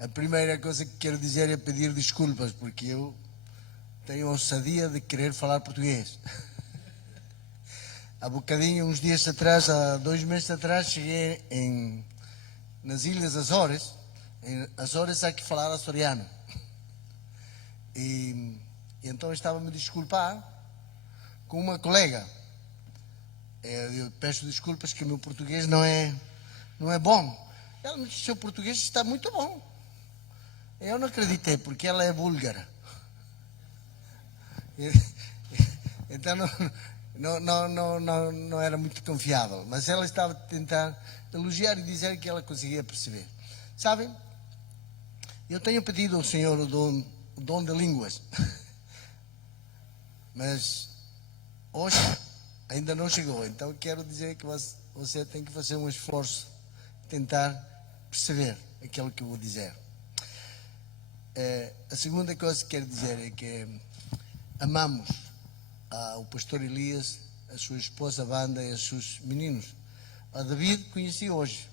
A primeira coisa que quero dizer é pedir desculpas, porque eu tenho a ousadia de querer falar português. Há bocadinho, uns dias atrás, há 2 meses atrás, cheguei nas Ilhas Açores. Em Açores há que falar açoriano. E então estava a me desculpar com uma colega. Eu peço desculpas que o meu português não é bom. Ela me disse: o seu português está muito bom. Eu não acreditei, porque ela é búlgara. Então não era muito confiável. Mas ela estava a tentar elogiar e dizer que ela conseguia perceber. Sabem, eu tenho pedido ao Senhor o dom de línguas. Mas hoje ainda não chegou. Então quero dizer que você tem que fazer um esforço, tentar perceber aquilo que eu vou dizer. A segunda coisa que quero dizer é que amamos o pastor Elias, a sua esposa Wanda e os seus meninos. A David conheci hoje,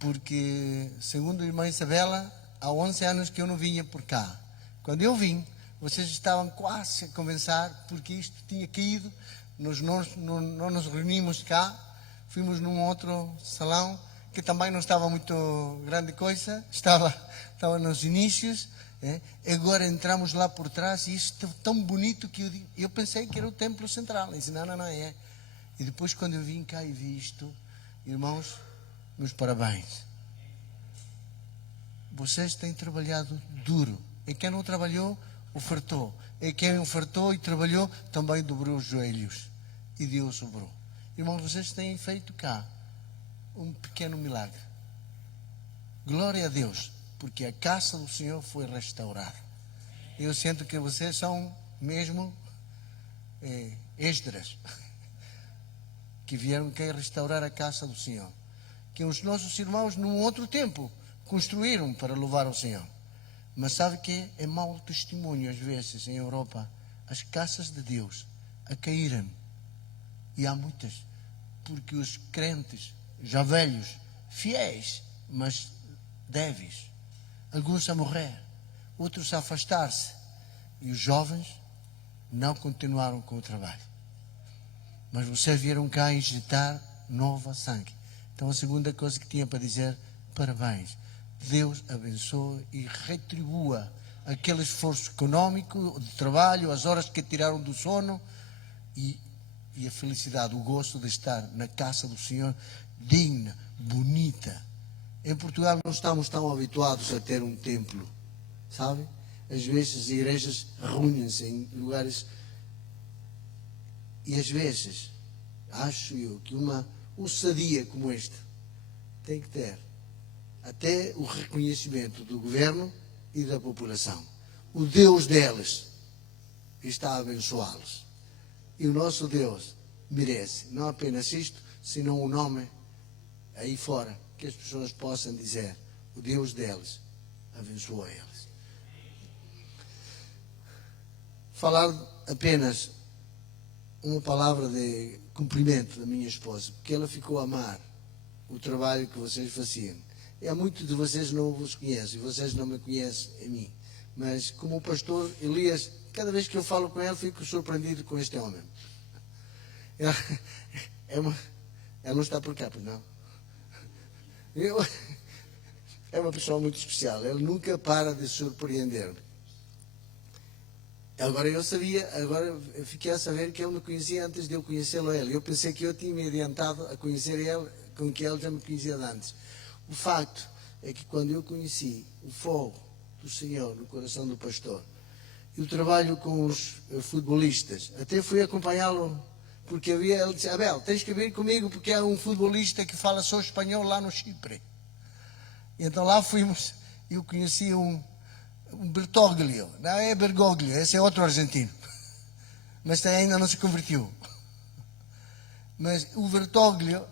porque, segundo a irmã Isabela, há 11 anos que eu não vinha por cá. Quando eu vim, vocês estavam quase a conversar, porque isto tinha caído. Nós não nos reunimos cá, fomos num outro salão, que também não estava muito grande coisa, estava nos inícios. Agora entramos lá por trás e isto é tão bonito que eu pensei que era o templo central. Eu disse: não é. E depois, quando eu vim cá e vi isto, irmãos, meus parabéns. Vocês têm trabalhado duro. E quem não trabalhou, ofertou. E quem ofertou e trabalhou, também dobrou os joelhos. E Deus sobrou. Irmãos, vocês têm feito cá um pequeno milagre. Glória a Deus, porque a casa do Senhor foi restaurada. Eu sinto que vocês são mesmo Esdras, que vieram cá restaurar a casa do Senhor, que os nossos irmãos num outro tempo construíram para louvar o Senhor. Mas sabe que é mau testemunho às vezes em Europa, as casas de Deus a caírem. E há muitas, porque os crentes, já velhos, fiéis, mas débeis, alguns a morrer, outros a afastar-se, e os jovens não continuaram com o trabalho. Mas vocês vieram cá injetar nova sangue. Então a segunda coisa que tinha para dizer: parabéns. Deus abençoe e retribua aquele esforço econômico, de trabalho, as horas que tiraram do sono e a felicidade, o gosto de estar na casa do Senhor, digna, bonita. Em Portugal não estamos tão habituados a ter um templo, sabe? Às vezes as igrejas reúnem-se em lugares, e às vezes acho eu que uma ousadia como esta tem que ter até o reconhecimento do governo e da população. O Deus deles está a abençoá-los. E o nosso Deus merece não apenas isto, senão o nome aí fora, que as pessoas possam dizer: o Deus deles abençoa eles. Falar apenas uma palavra de cumprimento da minha esposa, porque ela ficou a amar o trabalho que vocês faziam. Há muitos de vocês não vos conhecem, vocês não me conhecem a mim. Mas como o pastor Elias, cada vez que eu falo com ele, fico surpreendido com este homem. Ela não está por cá, pois não? É uma pessoa muito especial. Ele nunca para de surpreender-me. Agora eu fiquei a saber que ele me conhecia antes de eu conhecê-lo a ele. Eu pensei que eu tinha me adiantado a conhecer ele, com que ele já me conhecia de antes. O facto é que quando eu conheci o fogo do Senhor no coração do pastor e o trabalho com os futebolistas, até fui acompanhá-lo, porque ele disse: Abel, tens que vir comigo porque há um futebolista que fala só espanhol lá no Chipre. E então lá fomos, eu conheci um Bergoglio, não é Bergoglio, esse é outro argentino, mas ainda não se convertiu. Mas o Bergoglio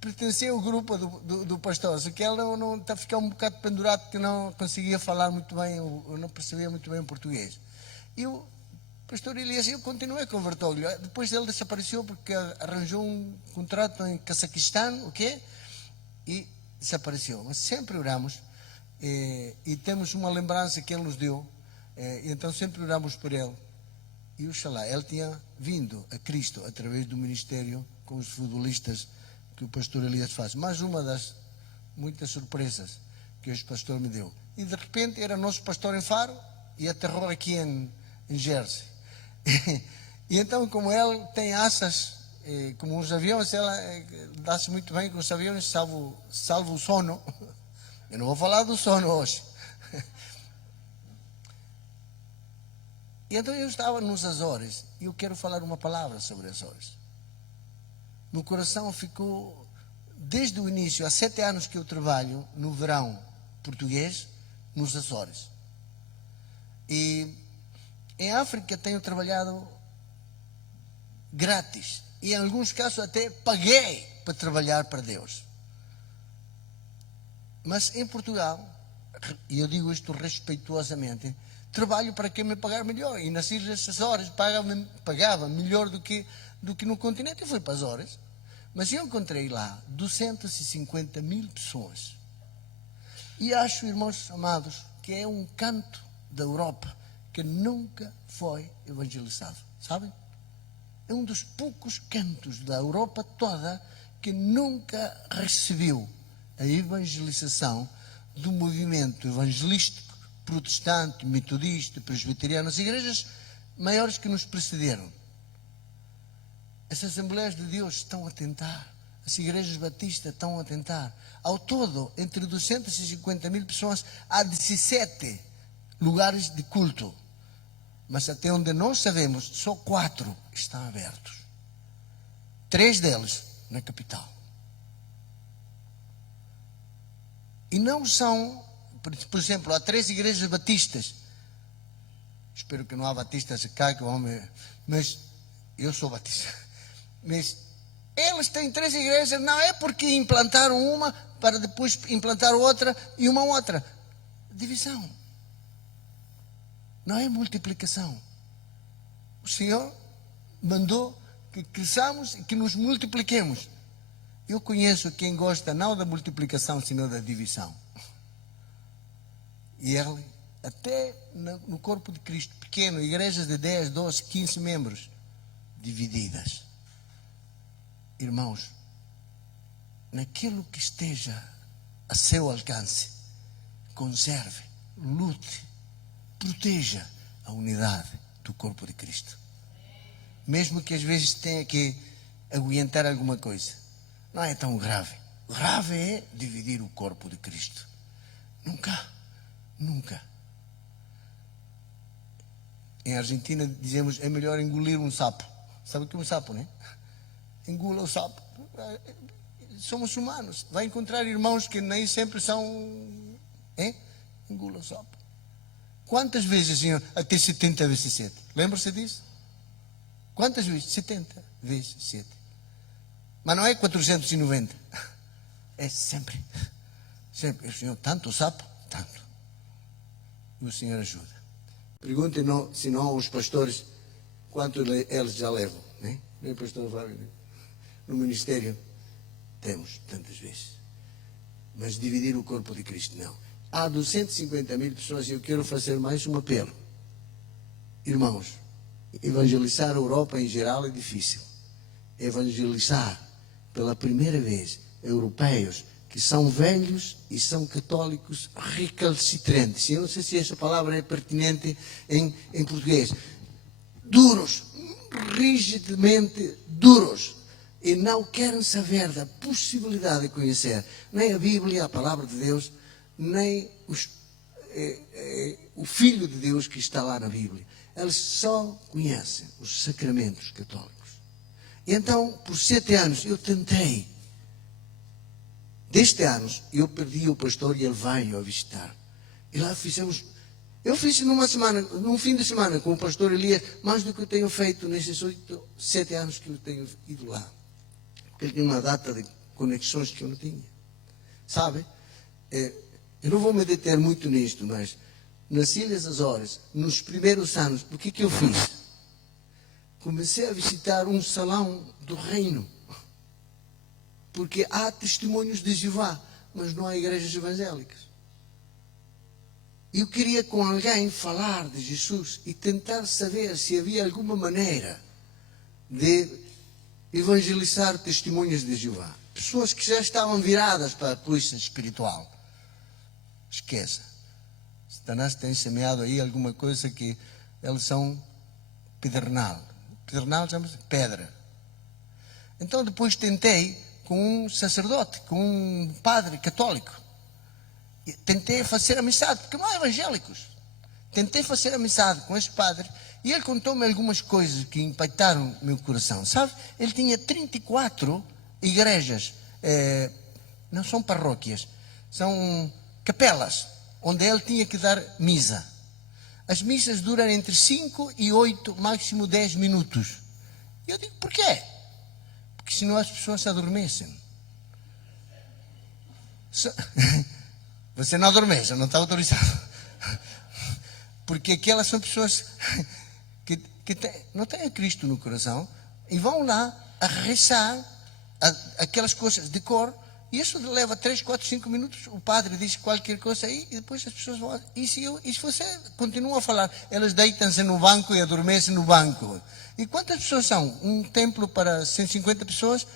pertencia ao grupo do pastor, só que ele não está a ficar um bocado pendurado, porque não conseguia falar muito bem, eu não percebia muito bem o português. E o pastor Elias, eu continuei com o Bergoglio. Depois ele desapareceu porque arranjou um contrato em Cazaquistão, e desapareceu. Mas sempre oramos E temos uma lembrança que ele nos deu, então sempre oramos por ele. E oxalá, ele tinha vindo a Cristo através do ministério com os futebolistas que o pastor Elias faz. Mais uma das muitas surpresas que hoje o pastor me deu. E de repente era nosso pastor em Faro e aterrou aqui em Jersey. E então, como ele tem asas, como os aviões, ela dá-se muito bem com os aviões, salvo o sono. Eu não vou falar do sono hoje. E então eu estava nos Açores e eu quero falar uma palavra sobre Açores. Meu coração ficou, desde o início, há 7 anos que eu trabalho no verão português, nos Açores. E em África tenho trabalhado grátis. E em alguns casos até paguei para trabalhar para Deus. Mas em Portugal, e eu digo isto respeituosamente, trabalho para quem me pagar melhor. E nas Ilhas Açores pagava melhor do que no continente. Eu fui para as Açores, mas eu encontrei lá 250 mil pessoas. E acho, irmãos amados, que é um canto da Europa que nunca foi evangelizado. Sabem? É um dos poucos cantos da Europa toda que nunca recebeu a evangelização do movimento evangelístico protestante, metodista, presbiteriano, as igrejas maiores que nos precederam. As Assembleias de Deus estão a tentar, as igrejas batistas estão a tentar. Ao todo, entre 250 mil pessoas, há 17 lugares de culto. Mas até onde nós sabemos, só 4 estão abertos. 3 deles na capital. E não são, por exemplo, há 3 igrejas batistas. Espero que não há batistas cá, mas eu sou batista. Mas eles têm 3 igrejas, não é porque implantaram uma para depois implantar outra e uma outra. Divisão. Não é multiplicação. O Senhor mandou que cresçamos e que nos multipliquemos. Eu conheço quem gosta não da multiplicação, senão da divisão. E ele, até no corpo de Cristo, pequeno, igrejas de 10, 12, 15 membros, divididas. Irmãos, naquilo que esteja a seu alcance, conserve, lute, proteja a unidade do corpo de Cristo. Mesmo que às vezes tenha que aguentar alguma coisa. Não é tão grave. Grave é dividir o corpo de Cristo. Nunca. Em Argentina dizemos, é melhor engolir um sapo. Sabe o que é um sapo, né? Engula o sapo. Somos humanos. Vai encontrar irmãos que nem sempre são... Engula o sapo. Quantas vezes, Senhor? Até 70 vezes 7. Lembra-se disso? Quantas vezes? 70 vezes 7. Mas não é 490. É sempre. Sempre. O Senhor, tanto sapo? Tanto. E o Senhor ajuda. Perguntem, se não aos pastores, quanto eles já levam. Né? Nem pastor Fábio, né? No ministério, temos tantas vezes. Mas dividir o corpo de Cristo, não. Há 250 mil pessoas e eu quero fazer mais um apelo. Irmãos, evangelizar a Europa em geral é difícil. Evangelizar pela primeira vez europeus que são velhos e são católicos recalcitrantes. Eu não sei se essa palavra é pertinente em português. Duros, rigidamente duros. E não querem saber da possibilidade de conhecer nem a Bíblia, a palavra de Deus, nem o Filho de Deus que está lá na Bíblia. Eles só conhecem os sacramentos católicos. E então, por 7 anos, eu tentei. Desde anos, eu perdi o pastor e ele veio a visitar. E lá fizemos... Eu fiz num fim de semana, com o pastor Elias, mais do que eu tenho feito nesses 7 anos que eu tenho ido lá. Porque ele tinha uma data de conexões que eu não tinha. Sabe? Eu não vou me deter muito nisto, mas nas Ilhas Açores, nos primeiros anos, o que eu fiz? Comecei a visitar um salão do reino. Porque há testemunhos de Jeová, mas não há igrejas evangélicas. Eu queria com alguém falar de Jesus e tentar saber se havia alguma maneira de evangelizar testemunhas de Jeová. Pessoas que já estavam viradas para a polícia espiritual. Esqueça. Satanás tem semeado aí alguma coisa que eles são pedernal. Pedernal chama-se pedra. Então depois tentei com um sacerdote, com um padre católico. Tentei fazer amizade, porque não há evangélicos. Tentei fazer amizade com este padre e ele contou-me algumas coisas que impactaram o meu coração. Sabe? Ele tinha 34 igrejas, não são paróquias, são capelas, onde ele tinha que dar missa. As missas duram entre 5 e 8, máximo 10 minutos. E eu digo, por quê? Porque senão as pessoas se adormecem. Você não adormeça, não está autorizado. Porque aquelas são pessoas que não têm Cristo no coração e vão lá a rezar aquelas coisas de cor. E isso leva 3, 4, 5 minutos. O padre diz qualquer coisa aí e depois as pessoas vão. E se você continua a falar, elas deitam-se no banco e adormecem no banco. E quantas pessoas são? Um templo para 150 pessoas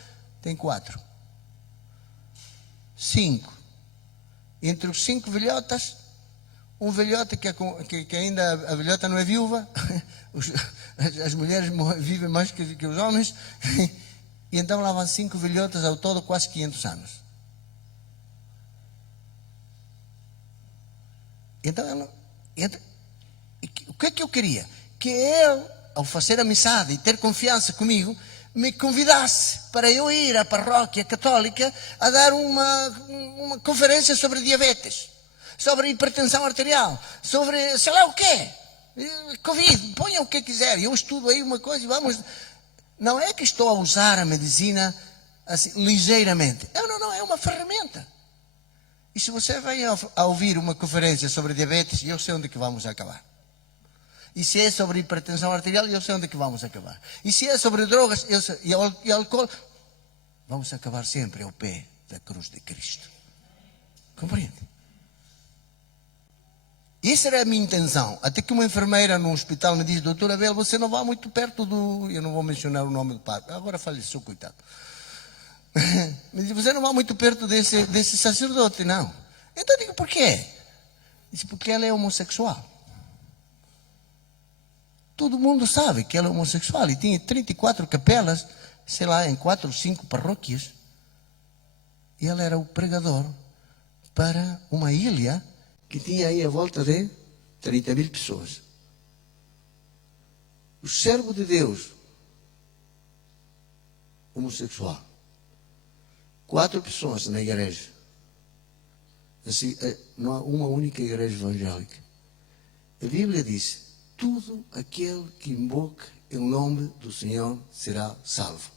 tem 4. 5. Entre os 5 velhotas, um velhote que ainda a velhota não é viúva, as mulheres vivem mais que os homens, e então lá vão 5 velhotas ao todo, quase 500 anos. Então, o que é que eu queria? Que ele, ao fazer amizade e ter confiança comigo, me convidasse para eu ir à paróquia católica a dar uma conferência sobre diabetes, sobre hipertensão arterial, sobre sei lá o quê, Covid, ponha o que quiser, eu estudo aí uma coisa e vamos. Não é que estou a usar a medicina assim, ligeiramente, não, é uma ferramenta. E se você vai a ouvir uma conferência sobre diabetes, eu sei onde que vamos acabar. E se é sobre hipertensão arterial, eu sei onde que vamos acabar. E se é sobre drogas e álcool, vamos acabar sempre ao pé da cruz de Cristo. Compreende? Essa era a minha intenção. Até que uma enfermeira no hospital me disse, doutor Abel, você não vai muito perto do... Eu não vou mencionar o nome do padre. Agora faleceu, coitado. Me disse, você não vai muito perto desse sacerdote, não. Então eu digo, por quê? Disse, porque ela é homossexual. Todo mundo sabe que ela é homossexual e tinha 34 capelas, sei lá, em 4 ou 5 paróquias. E ela era o pregador para uma ilha que tinha aí a volta de 30.000 pessoas. O servo de Deus, homossexual. 4 pessoas na igreja. Assim, não há uma única igreja evangélica. A Bíblia diz, tudo aquele que invoque o nome do Senhor será salvo.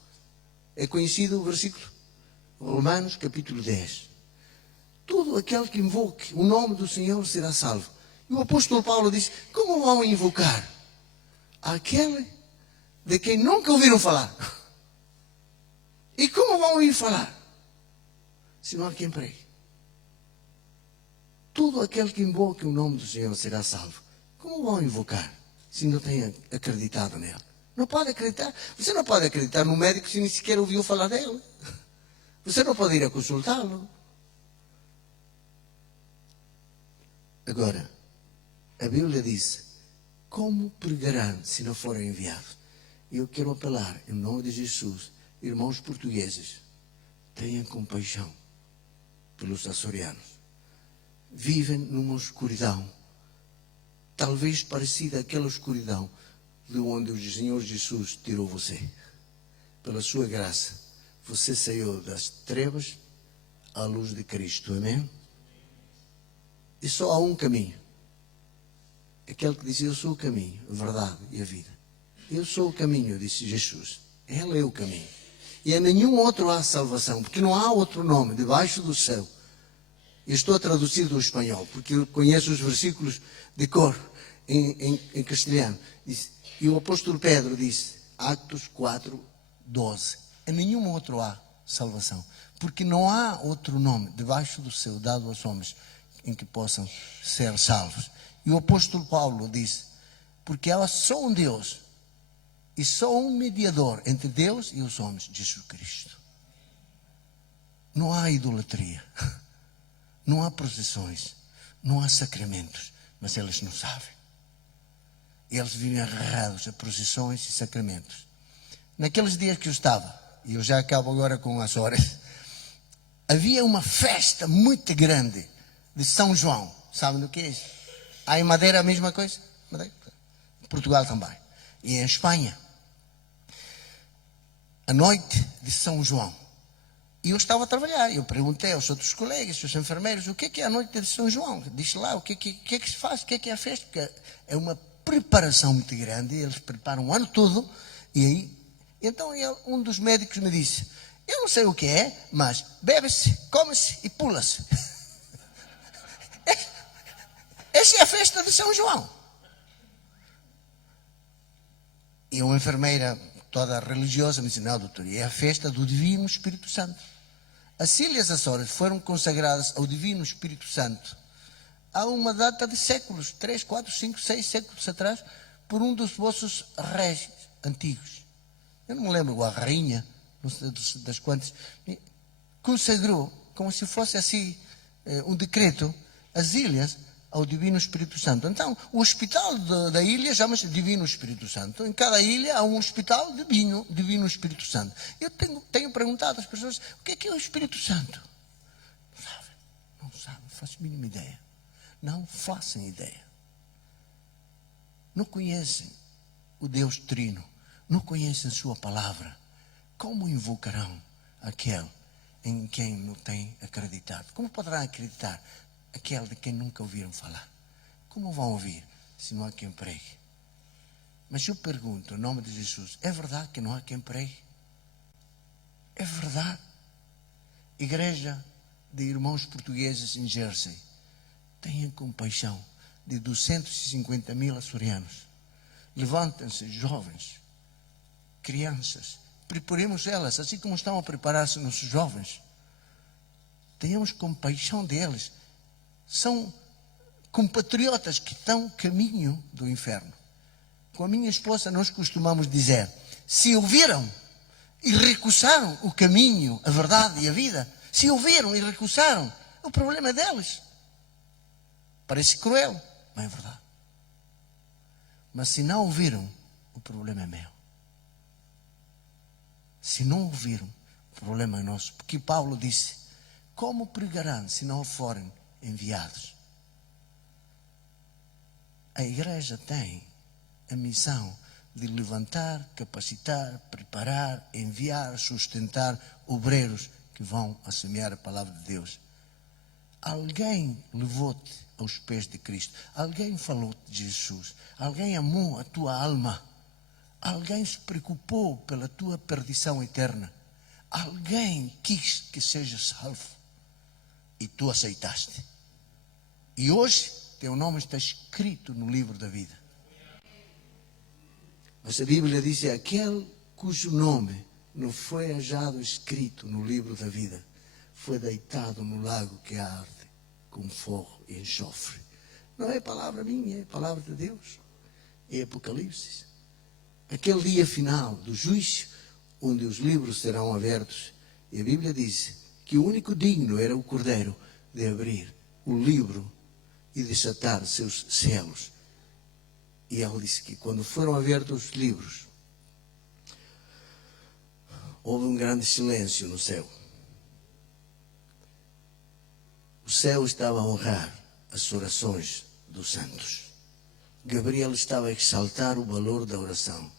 É conhecido o versículo? Romanos capítulo 10. Todo aquele que invoque o nome do Senhor será salvo. E o apóstolo Paulo diz, como vão invocar? Aquele de quem nunca ouviram falar. E como vão ouvir falar? Se não há quem pregue. Todo aquele que invoque o nome do Senhor será salvo. Como vão invocar se não têm acreditado nele? Não pode acreditar. Você não pode acreditar no médico se nem sequer ouviu falar dele. Você não pode ir a consultá-lo. Agora, a Bíblia diz, como pregarão se não forem enviados? Eu quero apelar, em nome de Jesus, irmãos portugueses, tenham compaixão pelos açorianos. Vivem numa escuridão, talvez parecida àquela escuridão de onde o Senhor Jesus tirou você. Pela sua graça, você saiu das trevas à luz de Cristo, amém? E só há um caminho. Aquele que diz, eu sou o caminho, a verdade e a vida. Eu sou o caminho, disse Jesus. Ele é o caminho. E a nenhum outro há salvação, porque não há outro nome debaixo do céu. Eu estou a traduzir do espanhol, porque eu conheço os versículos de cor em castelhano. E o apóstolo Pedro disse, Atos 4, 12. A nenhum outro há salvação, porque não há outro nome debaixo do céu dado aos homens em que possam ser salvos. E o apóstolo Paulo disse, porque há só um Deus e só um mediador entre Deus e os homens, Jesus Cristo. Não há idolatria, não há procissões, não há sacramentos, mas eles não sabem. Eles vivem agarrados a procissões e sacramentos. Naqueles dias que eu estava, e eu já acabo agora com as horas, havia uma festa muito grande de São João. Sabem do que é isso? Há em Madeira a mesma coisa? Madeira? Portugal também. E em Espanha. A noite de São João. E eu estava a trabalhar. Eu perguntei aos outros colegas, aos enfermeiros, o que é a noite de São João? Diz lá, o que é que se faz? O que é a festa? Porque é uma preparação muito grande. Eles preparam o ano todo. E aí, então um dos médicos me disse, eu não sei o que é, mas bebe-se, come-se e pula-se. Essa é a festa de São João. E uma enfermeira toda religiosa me disse, não, doutor, é a festa do Divino Espírito Santo. As Ilhas Açores foram consagradas ao Divino Espírito Santo há uma data de séculos, 3, 4, 5, 6 séculos atrás, por um dos vossos reis antigos. Eu não me lembro, a rainha, não sei das quantas, consagrou, como se fosse assim, um decreto, as ilhas ao Divino Espírito Santo. Então, o hospital da ilha chama-se Divino Espírito Santo. Em cada ilha há um hospital Divino Espírito Santo. Eu tenho perguntado às pessoas, o que é o Espírito Santo? Não sabem, não faço a mínima ideia. Não façam ideia. Não conhecem o Deus Trino. Não conhecem sua palavra. Como invocarão aquele em quem não têm acreditado? Como poderão acreditar aquele de quem nunca ouviram falar? Como vão ouvir se não há quem pregue? Mas eu pergunto, em nome de Jesus, é verdade que não há quem pregue? É verdade. Igreja de irmãos portugueses em Jersey, tenham compaixão de 250 mil açorianos. Levantem-se, jovens, crianças, preparemos elas, assim como estão a preparar-se nossos jovens. Tenhamos compaixão deles. São compatriotas que estão caminho do inferno. Com a minha esposa nós costumamos dizer, se ouviram e recusaram o caminho, a verdade e a vida, se ouviram e recusaram, o problema é deles. Parece cruel, mas é verdade. Mas se não ouviram, o problema é meu. Se não ouviram, o problema é nosso. Porque Paulo disse, como pregarão se não forem enviados? A igreja tem a missão de levantar, capacitar, preparar, enviar, sustentar obreiros que vão a semear a palavra de Deus. Alguém levou-te aos pés de Cristo. Alguém falou-te de Jesus. Alguém amou a tua alma. Alguém se preocupou pela tua perdição eterna. Alguém quis que sejas salvo. E tu aceitaste. E hoje, teu nome está escrito no livro da vida. Mas a Bíblia diz, aquele cujo nome não foi achado escrito no livro da vida, foi deitado no lago que arde com fogo e enxofre. Não é palavra minha, é palavra de Deus. É Apocalipse. Aquele dia final do juízo, onde os livros serão abertos. E a Bíblia diz que o único digno era o Cordeiro de abrir o livro e desatar seus selos. E ele disse que quando foram abertos os livros, houve um grande silêncio no céu. O céu estava a honrar as orações dos santos. Gabriel estava a exaltar o valor da oração.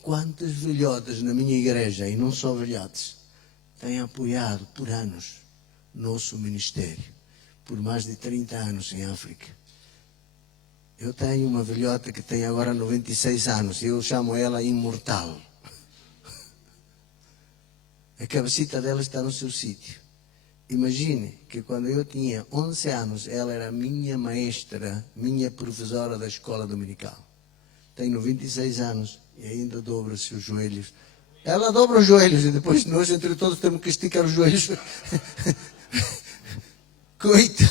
Quantas velhotas na minha igreja, e não só velhotes, têm apoiado por anos nosso ministério, por mais de 30 anos em África. Eu tenho uma velhota que tem agora 96 anos, e eu chamo ela imortal. A cabecita dela está no seu sítio. Imagine que quando eu tinha 11 anos, ela era minha maestra, minha professora da escola dominical. Tem 96 anos e ainda dobra os seus joelhos. Ela dobra os joelhos e depois nós, entre todos, temos que esticar os joelhos. Coita.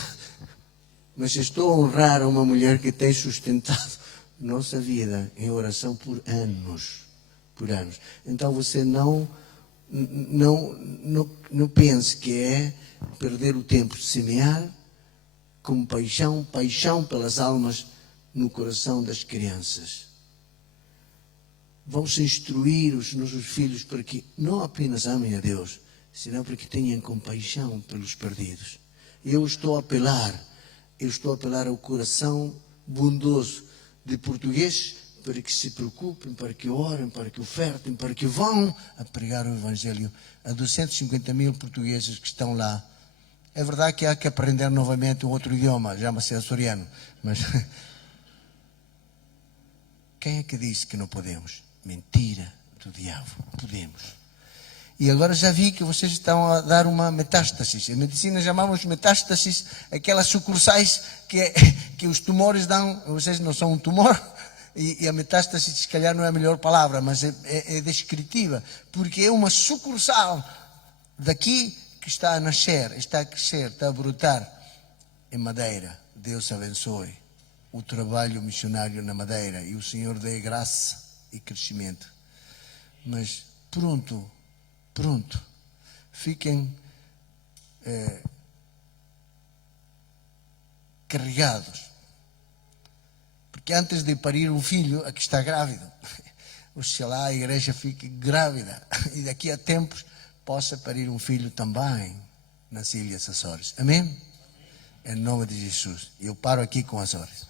mas estou a honrar uma mulher que tem sustentado nossa vida em oração por anos. Por anos. Então você não pense que é perder o tempo de semear com paixão pelas almas no coração das crianças. Vamos instruir os nossos filhos para que não apenas amem a Deus, senão para que tenham compaixão pelos perdidos. Eu estou a apelar ao coração bondoso de portugueses para que se preocupem, para que orem, para que ofertem, para que vão a pregar o Evangelho a 250 mil portugueses que estão lá. É verdade que há que aprender novamente um outro idioma, chama-se açoriano, mas quem é que disse que não podemos? Mentira do diabo, podemos. E agora já vi que vocês estão a dar uma metástase. Em medicina chamamos metástases aquelas sucursais que os tumores dão. Vocês não são um tumor. E a metástase, se calhar, não é a melhor palavra, mas é descritiva. Porque é uma sucursal daqui que está a nascer, está a crescer, está a brotar em Madeira. Deus abençoe o trabalho missionário na Madeira e o Senhor dê graça e crescimento. Mas pronto, fiquem carregados. Porque antes de parir um filho, aqui está grávido. Oxalá a igreja fique grávida e daqui a tempos possa parir um filho também nas Ilhas Açores. Amém? Em nome de Jesus. Eu paro aqui com as horas.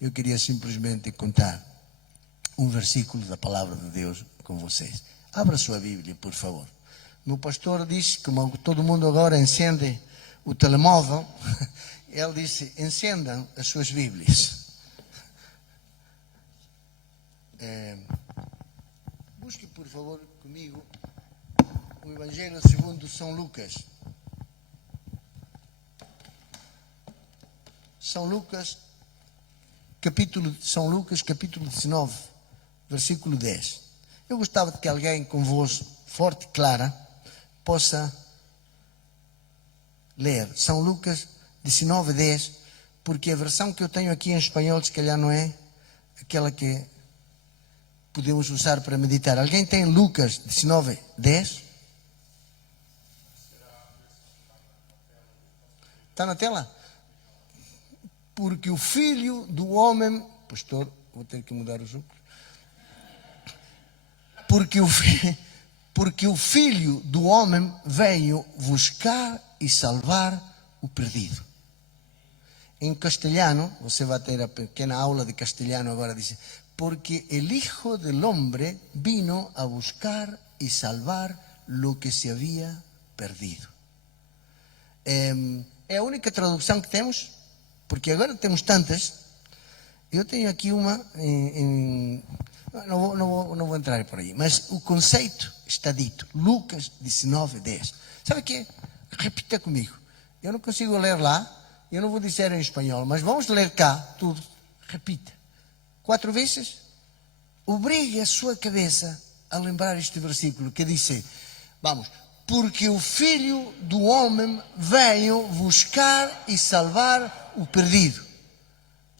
Eu queria simplesmente contar um versículo da palavra de Deus com vocês. Abra sua Bíblia, por favor. Meu pastor disse, como todo mundo agora encende o telemóvel, ele disse, encendam as suas Bíblias. Busque, por favor, comigo o Evangelho segundo São Lucas. São Lucas, capítulo 19, versículo 10. Eu gostava de que alguém com voz forte e clara possa ler São Lucas 19, 10, porque a versão que eu tenho aqui em espanhol, se calhar não é aquela que podemos usar para meditar. Alguém tem Lucas 19, 10? Está na tela? Porque o Filho do Homem... Pastor, vou ter que mudar os óculos. Porque o Filho do Homem veio buscar e salvar o perdido. Em castelhano, você vai ter a pequena aula de castelhano agora, diz, porque el Hijo del Hombre vino a buscar y salvar lo que se había perdido. É a única tradução que temos, porque agora temos tantas. Eu tenho aqui uma, não vou entrar por aí, mas o conceito está dito, Lucas 19, 10. Sabe o quê? Repita comigo. Eu não consigo ler lá, eu não vou dizer em espanhol, mas vamos ler cá tudo. Repita. 4 vezes. Obrigue a sua cabeça a lembrar este versículo que diz, vamos, porque o Filho do Homem veio buscar e salvar o perdido.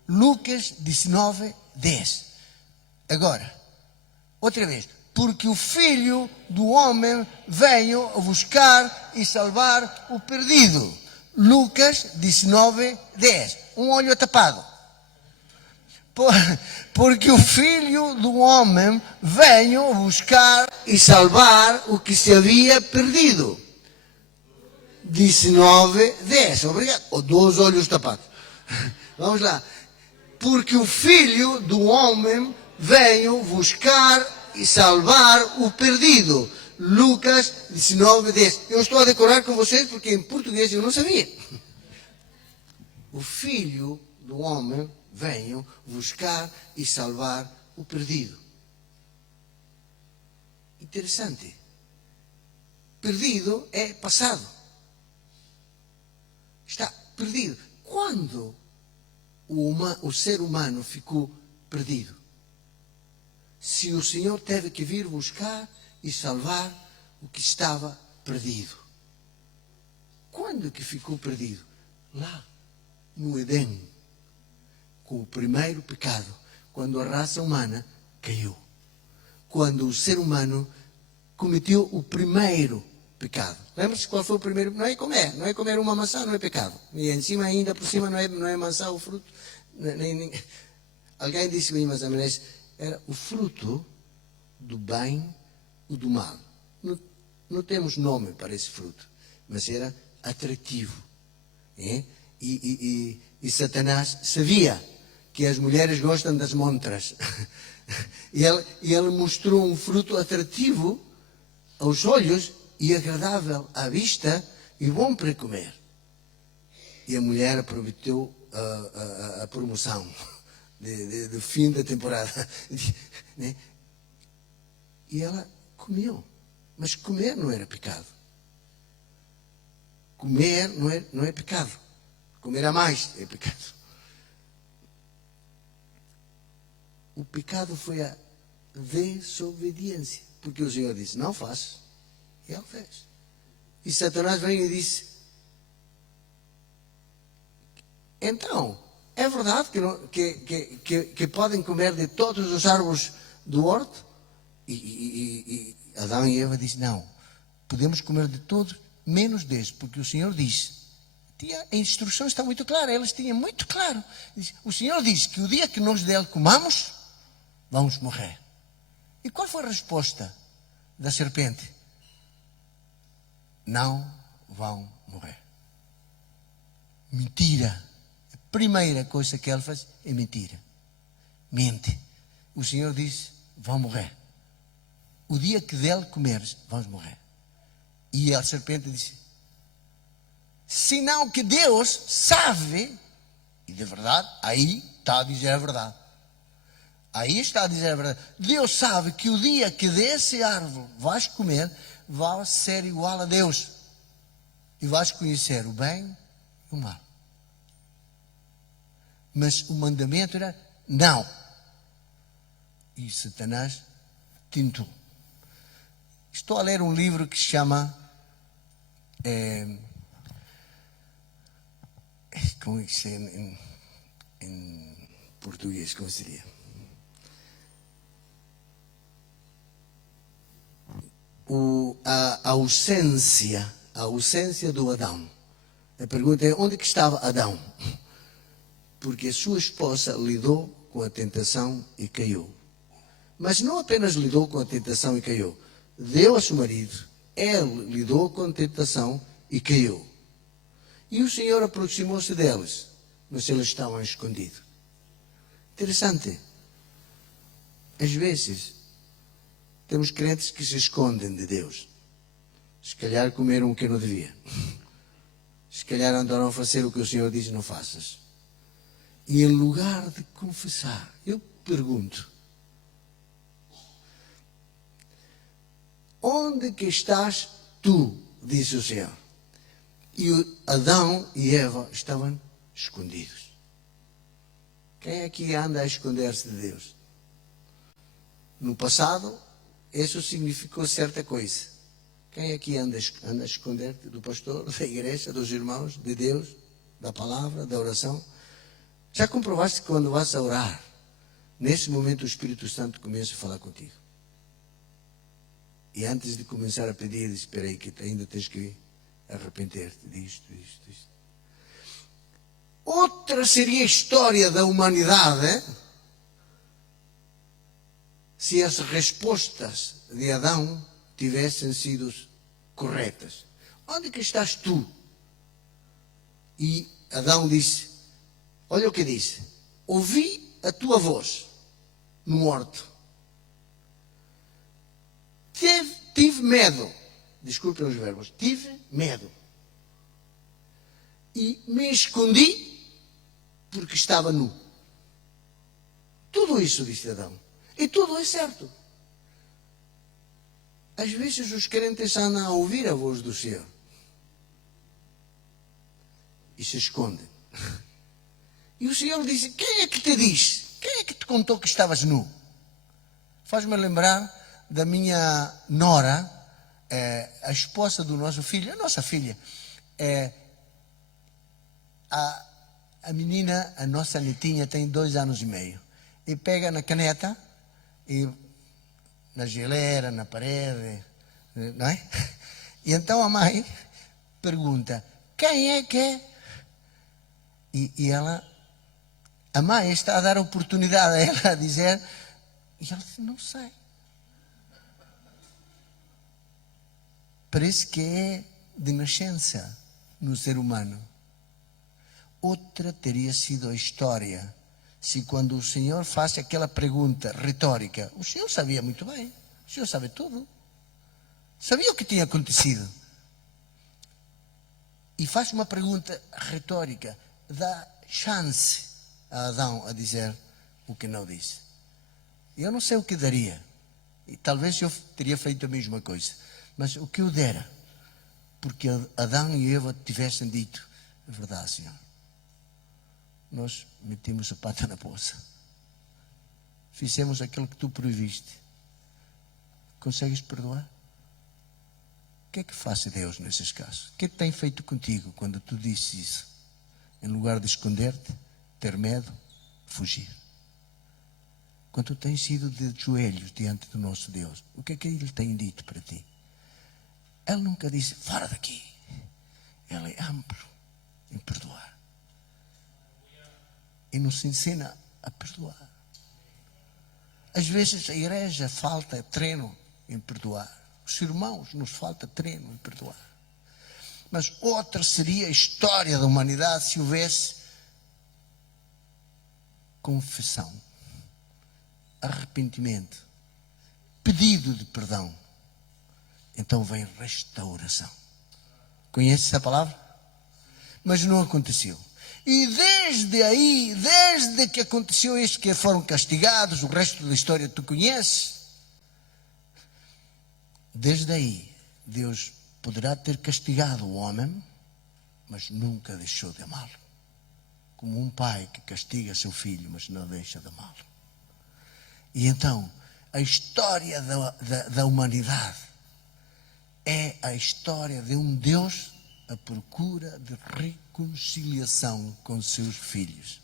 Lucas 19, 10. Agora, outra vez. Porque o Filho do Homem veio buscar e salvar o perdido. Lucas 19, 10. Um olho tapado. Porque o Filho do Homem veio buscar e salvar o que se havia perdido. 19, 10. Obrigado. Ou 2 olhos tapados. Vamos lá. Porque o Filho do Homem veio buscar e salvar o perdido. Lucas 19, 10. Eu estou a decorar com vocês porque em português eu não sabia. O Filho do Homem veio buscar e salvar o perdido. Interessante. Perdido é passado. Está perdido. Quando o ser humano ficou perdido? Se o Senhor teve que vir buscar e salvar o que estava perdido. Quando que ficou perdido? Lá, no Éden, com o primeiro pecado, quando a raça humana caiu. Quando o ser humano cometeu o primeiro pecado. Lembra-se qual foi o primeiro? Não é comer uma maçã, não é pecado. E em cima ainda, por cima, não é maçã o fruto. Alguém disse-me, mas era o fruto do bem e do mal. Não temos nome para esse fruto, mas era atrativo. É? E Satanás sabia que as mulheres gostam das montras. E ele mostrou um fruto atrativo aos olhos e agradável à vista e bom para comer. E a mulher aproveitou a promoção de fim da temporada. Né? E ela comeu. Mas comer não era pecado. Comer não é pecado. Comer a mais é pecado. O pecado foi a desobediência. Porque o Senhor disse, não faço. E ele fez. E Satanás veio e disse, então, é verdade que podem comer de todos os árvores do horto? E Adão e Eva disseram, não, podemos comer de todos, menos desse, porque o Senhor disse. A instrução está muito clara, eles tinham muito claro. O Senhor disse que o dia que nós dele comamos, vamos morrer. E qual foi a resposta da serpente? Não vão morrer. Mentira. A primeira coisa que ele faz é mentira. Mente. O Senhor disse, vão morrer. O dia que dele comeres, vamos morrer. E a serpente disse, senão que Deus sabe, e de verdade, aí está a dizer a verdade. Aí está a dizer a verdade. Deus sabe que o dia que desse árvore vais comer, vais ser igual a Deus. E vais conhecer o bem e o mal. Mas o mandamento era não. E Satanás tentou. Estou a ler um livro que se chama... como é que se chama em português? Como seria? A ausência do Adão. A pergunta é, onde que estava Adão? Porque a sua esposa lidou com a tentação e caiu. Mas não apenas lidou com a tentação e caiu. Deu a seu marido, ele lidou com a tentação e caiu. E o Senhor aproximou-se deles, mas eles estavam escondidos. Interessante. Às vezes, temos crentes que se escondem de Deus. Se calhar comeram o que não devia. Se calhar andaram a fazer o que o Senhor diz não faças. E em lugar de confessar, eu pergunto, onde que estás tu? Disse o Senhor. E Adão e Eva estavam escondidos. Quem aqui anda a esconder-se de Deus? No passado, isso significou certa coisa. Quem aqui anda a esconder-te do pastor, da igreja, dos irmãos, de Deus, da palavra, da oração? Já comprovaste que quando vas a orar, nesse momento o Espírito Santo começa a falar contigo. E antes de começar a pedir, diz, espera aí que ainda tens que arrepender-te disto. Outra seria a história da humanidade, se as respostas de Adão tivessem sido corretas. Onde que estás tu? E Adão disse, olha o que disse, ouvi a tua voz no horto. Tive medo. Desculpem os verbos. Tive medo. E me escondi porque estava nu. Tudo isso, disse Adão. E tudo é certo. Às vezes os crentes andam a ouvir a voz do Senhor. E se escondem. E o Senhor disse, quem é que te disse? Quem é que te contou que estavas nu? Faz-me lembrar da minha nora, a esposa do nosso filho, a nossa filha. A menina, a nossa netinha, tem 2 anos e meio. E pega na caneta, e na geleira, na parede, não é? E então a mãe pergunta, quem é que é? E ela, a mãe está a dar oportunidade a ela a dizer, e ela diz, não sei. Parece que é de nascença no ser humano. Outra teria sido a história, se quando o Senhor faz aquela pergunta retórica, o Senhor sabia muito bem, o Senhor sabe tudo, sabia o que tinha acontecido. E faz uma pergunta retórica, dá chance a Adão a dizer o que não disse. Eu não sei o que daria, e talvez eu teria feito a mesma coisa, mas o que eu dera, porque Adão e Eva tivessem dito, é verdade, Senhor, nós metimos a pata na poça, fizemos aquilo que tu proibiste, consegues perdoar? O que é que faz Deus nesses casos? O que é que tem feito contigo quando tu dizes isso? Em lugar de esconder-te, ter medo, fugir. Quando tu tens sido de joelhos diante do nosso Deus, o que é que Ele tem dito para ti? Ele nunca disse, fora daqui. Ele é amplo em perdoar. E nos ensina a perdoar. Às vezes a igreja falta treino em perdoar. Os irmãos nos falta treino em perdoar. Mas outra seria a história da humanidade se houvesse confissão, arrependimento, pedido de perdão. Então vem restauração. Conhece essa palavra? Mas não aconteceu. E desde aí, desde que aconteceu isso, que foram castigados, o resto da história tu conheces, desde aí Deus poderá ter castigado o homem, mas nunca deixou de amá-lo. Como um pai que castiga seu filho, mas não deixa de amá-lo. E então, a história da humanidade é a história de um Deus à procura de reconciliação com seus filhos.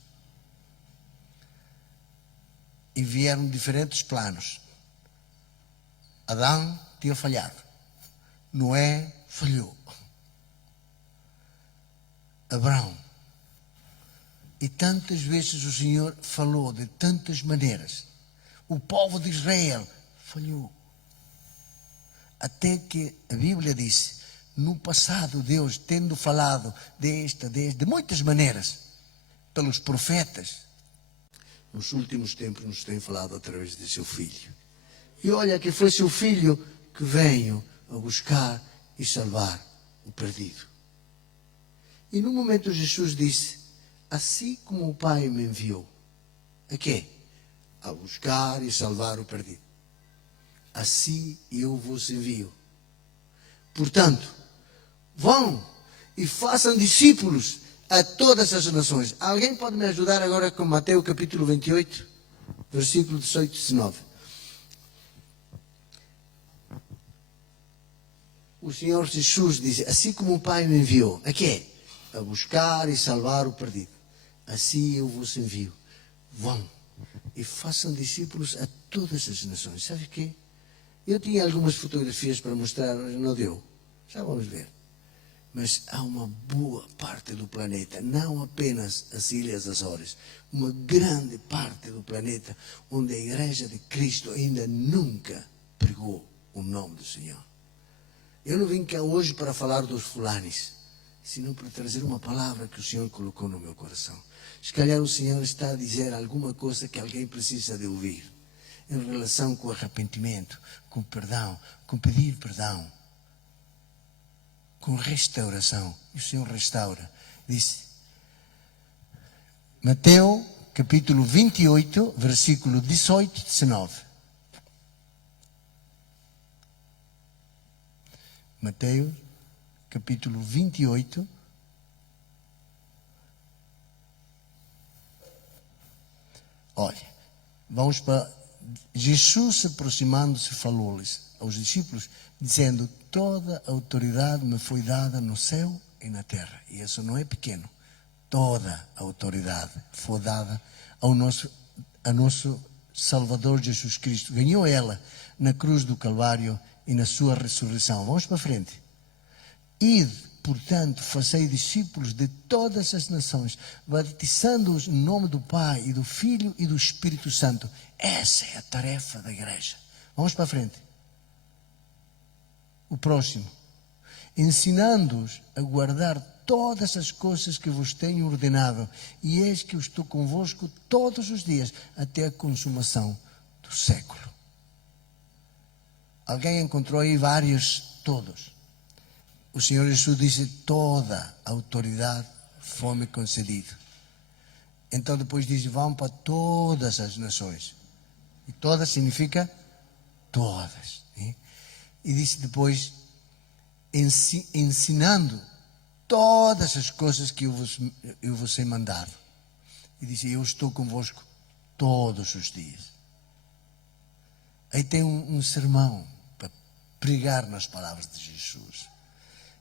E vieram diferentes planos. Adão tinha falhado. Noé falhou. Abraão. E tantas vezes o Senhor falou de tantas maneiras. O povo de Israel falhou. Até que a Bíblia diz, no passado Deus, tendo falado de muitas maneiras, pelos profetas, nos últimos tempos nos tem falado através de seu Filho. E olha que foi seu Filho que veio a buscar e salvar o perdido. E no momento Jesus disse, assim como o Pai me enviou, a quê? A buscar e salvar o perdido. Assim eu vos envio. Portanto, vão e façam discípulos a todas as nações. Alguém pode me ajudar agora com Mateus capítulo 28, versículo 18 e 19. O Senhor Jesus disse, assim como o Pai me enviou, a quê? A buscar e salvar o perdido. Assim eu vos envio. Vão e façam discípulos a todas as nações. Sabe o quê? Eu tinha algumas fotografias para mostrar, mas não deu. Já vamos ver. Mas há uma boa parte do planeta, não apenas as Ilhas Açores, uma grande parte do planeta onde a Igreja de Cristo ainda nunca pregou o nome do Senhor. Eu não vim cá hoje para falar dos fulanes, senão para trazer uma palavra que o Senhor colocou no meu coração. Se calhar o Senhor está a dizer alguma coisa que alguém precisa de ouvir, em relação com o arrependimento, com perdão, com pedir perdão, com restauração. E o Senhor restaura. Disse, Mateus capítulo 28, versículo 18 e 19. Mateus capítulo 28, olha, vamos para Jesus, aproximando-se, falou-lhes aos discípulos, dizendo, toda a autoridade me foi dada no céu e na terra. E isso não é pequeno. toda a autoridade foi dada ao nosso Salvador Jesus Cristo. Ganhou ela na cruz do Calvário e na sua ressurreição. Vamos para frente. Ide, portanto, fazei discípulos de todas as nações, batizando-os em nome do Pai e do Filho e do Espírito Santo. Essa é a tarefa da igreja. Vamos para frente. O próximo. Ensinando-os a guardar todas as coisas que vos tenho ordenado, e eis que eu estou convosco todos os dias, até a consumação do século. Alguém encontrou aí vários todos. O Senhor Jesus disse, toda a autoridade foi-me concedida. Então depois diz, vão para todas as nações. E todas significa todas. E disse depois, ensinando todas as coisas que eu vos tenho mandado. E disse, eu estou convosco todos os dias. Aí tem um sermão para pregar nas palavras de Jesus.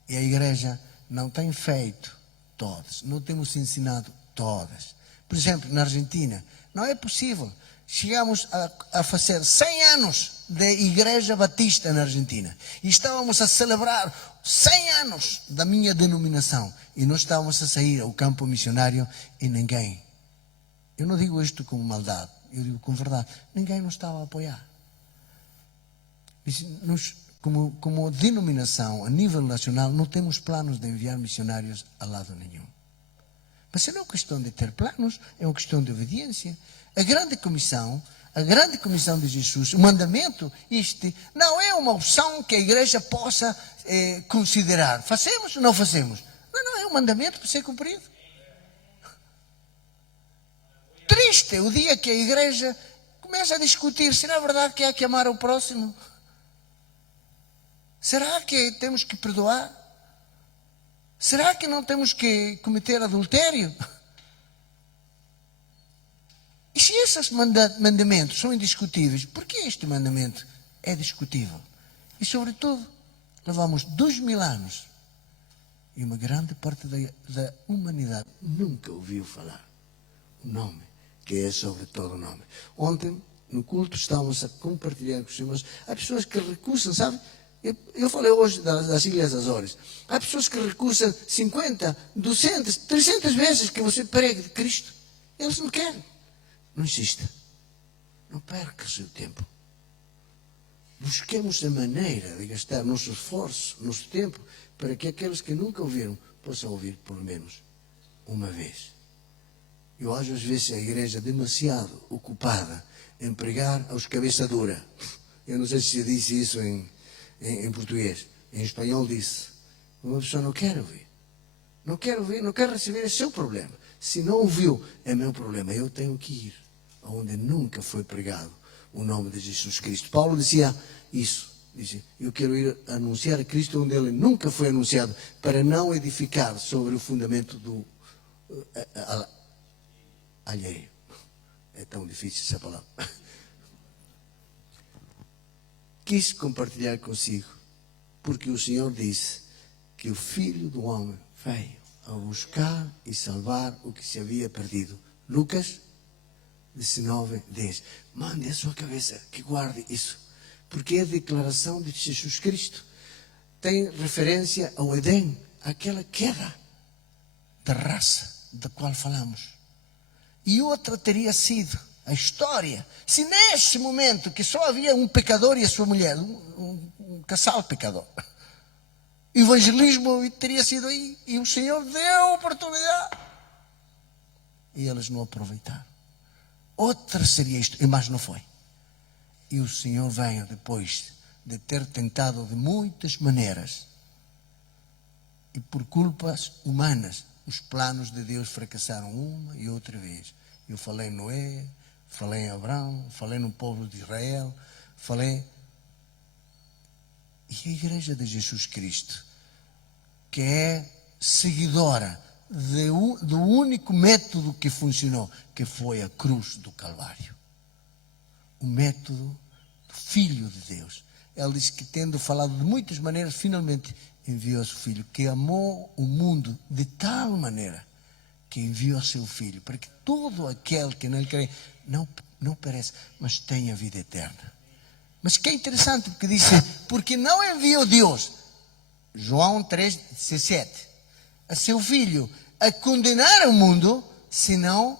E a igreja não tem feito todas, não temos ensinado todas. Por exemplo, na Argentina, não é possível. Chegamos a fazer 100 anos de Igreja Batista na Argentina. E estávamos a celebrar 100 anos da minha denominação. E nós estávamos a sair ao campo missionário e ninguém. Eu não digo isto com maldade, eu digo com verdade. Ninguém nos estava a apoiar. Nós, como denominação, a nível nacional, não temos planos de enviar missionários a lado nenhum. Mas não é uma questão de ter planos, é uma questão de obediência. A grande comissão de Jesus, o mandamento, não é uma opção que a igreja possa considerar. Fazemos ou não fazemos? Não, é um mandamento para ser cumprido. Triste o dia que a igreja começa a discutir se não é verdade que há que amar o próximo. Será que temos que perdoar? Será que não temos que cometer adultério? E se esses mandamentos são indiscutíveis, por que este mandamento é discutível? E sobretudo, levamos 2000 anos e uma grande parte da humanidade nunca ouviu falar o nome, que é sobre todo o nome. Ontem, no culto, estávamos a compartilhar com os irmãos. Há pessoas que recusam, sabe? Eu falei hoje das Ilhas Azores. Há pessoas que recusam 50, 200, 300 vezes que você pregue de Cristo. Eles não querem. Não insista. Não perca o seu tempo. Busquemos a maneira de gastar nosso esforço, nosso tempo, para que aqueles que nunca ouviram possam ouvir pelo menos uma vez. Eu acho às vezes a igreja demasiado ocupada em pregar aos cabeça dura. Eu não sei se disse isso em português. Em espanhol disse. Uma pessoa não quer ouvir. Não quer ouvir, não quer receber, é seu problema. Se não ouviu, é meu problema. Eu tenho que ir aonde nunca foi pregado o nome de Jesus Cristo. Paulo dizia isso. Dizia, eu quero ir anunciar a Cristo onde ele nunca foi anunciado, para não edificar sobre o fundamento do alheio. É tão difícil essa palavra. Quis compartilhar consigo, porque o Senhor disse que o Filho do Homem veio a buscar e salvar o que se havia perdido. Lucas 19:10. Mande a sua cabeça que guarde isso, porque é a declaração de Jesus Cristo. Tem referência ao Edém, aquela queda da raça da qual falamos. E outra teria sido a história, se nesse momento que só havia um pecador e a sua mulher, um casal pecador, o evangelismo teria sido aí, e o Senhor deu oportunidade e eles não aproveitaram. Outra seria isto, mas não foi. E o Senhor veio depois de ter tentado de muitas maneiras, e por culpas humanas os planos de Deus fracassaram uma e outra vez. Eu falei em Noé, falei em Abraão, falei no povo de Israel, falei. E a igreja de Jesus Cristo, que é seguidora do único método que funcionou, que foi a cruz do Calvário. O método do Filho de Deus. Ele disse que, tendo falado de muitas maneiras, finalmente enviou o seu Filho, que amou o mundo de tal maneira que enviou seu Filho, para que todo aquele que nele crê não pereça, mas tenha vida eterna. Mas que é interessante, porque diz, porque não enviou Deus, João 3,17, a seu Filho a condenar o mundo, senão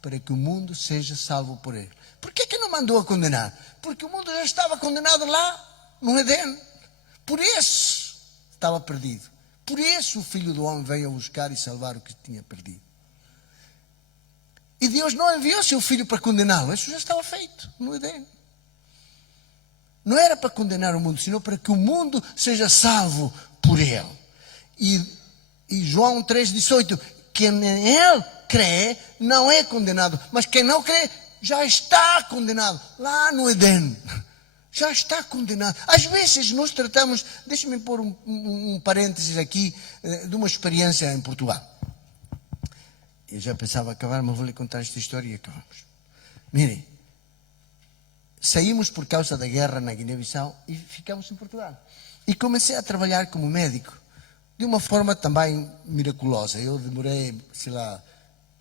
para que o mundo seja salvo por ele. Por que não mandou a condenar? Porque o mundo já estava condenado lá no Éden. Por isso estava perdido. Por isso o Filho do Homem veio a buscar e salvar o que tinha perdido. E Deus não enviou seu Filho para condená-lo. Isso já estava feito no Éden. Não era para condenar o mundo, senão para que o mundo seja salvo por ele. E João 3,18, quem nele crê não é condenado, mas quem não crê já está condenado lá no Éden. Já está condenado. Às vezes nós tratamos, deixa-me pôr um parênteses aqui, de uma experiência em Portugal. Eu já pensava acabar, mas vou-lhe contar esta história e acabamos. Mirem, saímos por causa da guerra na Guiné-Bissau e ficamos em Portugal. E comecei a trabalhar como médico, de uma forma também miraculosa. Eu demorei, sei lá,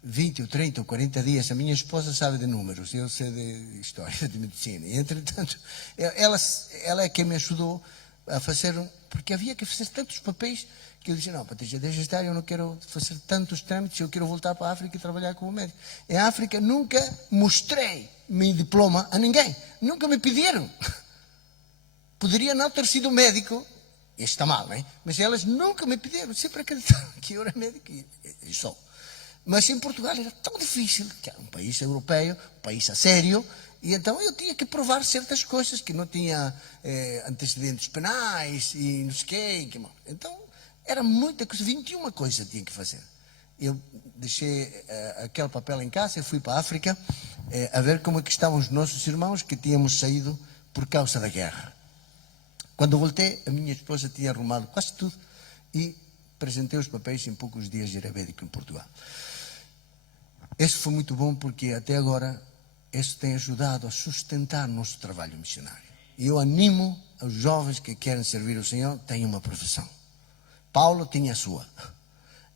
20 ou 30 ou 40 dias. A minha esposa sabe de números, eu sei de história, de medicina. E, entretanto, ela é quem me ajudou a fazer, porque havia que fazer tantos papéis, que eu disse, não, Patrícia, deixa estar, eu não quero fazer tantos trâmites, eu quero voltar para a África e trabalhar como médico. Em África nunca mostrei meu diploma a ninguém, nunca me pediram. Poderia não ter sido médico, isso está mal, não é? Mas elas nunca me pediram, sempre acreditaram que eu era médico e sou. Mas em Portugal era tão difícil, que era um país europeu, um país a sério, e então eu tinha que provar certas coisas, que não tinha antecedentes penais e não sei o quê. Então era muita coisa, 21 coisas tinha que fazer. Eu deixei aquele papel em casa e fui para a África a ver como é que estavam os nossos irmãos que tínhamos saído por causa da guerra. Quando voltei, a minha esposa tinha arrumado quase tudo e apresentei os papéis em poucos dias de era médico em Portugal. Isso foi muito bom porque até agora isso tem ajudado a sustentar nosso trabalho missionário. E eu animo os jovens que querem servir o Senhor, tenham uma profissão. Paulo tinha a sua.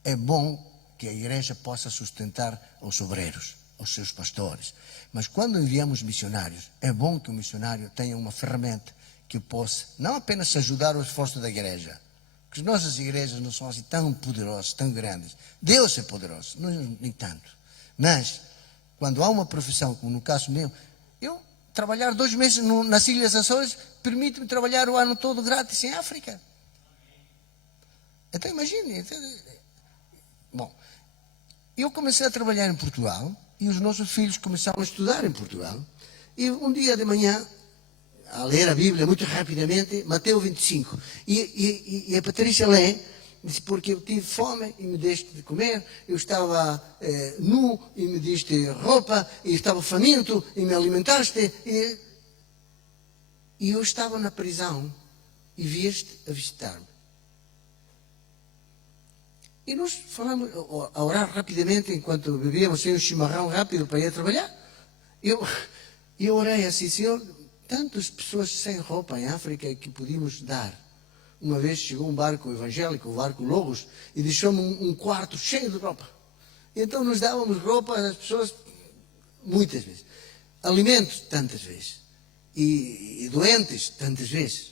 É bom que a igreja possa sustentar os obreiros, os seus pastores. Mas quando enviamos missionários, é bom que o missionário tenha uma ferramenta que possa não apenas ajudar o esforço da igreja, porque as nossas igrejas não são assim tão poderosas, tão grandes. Deus é poderoso, não, nem tanto. Mas, quando há uma profissão, como no caso meu, eu trabalhar 2 meses nas Ilhas Açores permite-me trabalhar o ano todo grátis em África. Então imagine. Bom, eu comecei a trabalhar em Portugal e os nossos filhos começaram a estudar em Portugal. E um dia de manhã, a ler a Bíblia muito rapidamente, Mateus 25. E a Patrícia lê, disse, porque eu tive fome e me deste de comer, eu estava nu e me deste roupa, e estava faminto e me alimentaste. E eu estava na prisão e vieste a visitar-me. E nós falamos, a orar rapidamente, enquanto bebíamos um chimarrão rápido para ir trabalhar. Eu orei assim, Senhor, tantas pessoas sem roupa em África que podíamos dar. Uma vez chegou um barco evangélico, o barco Logos, e deixou-me um quarto cheio de roupa. E então nos dávamos roupa às pessoas muitas vezes. Alimentos, tantas vezes. E doentes, tantas vezes.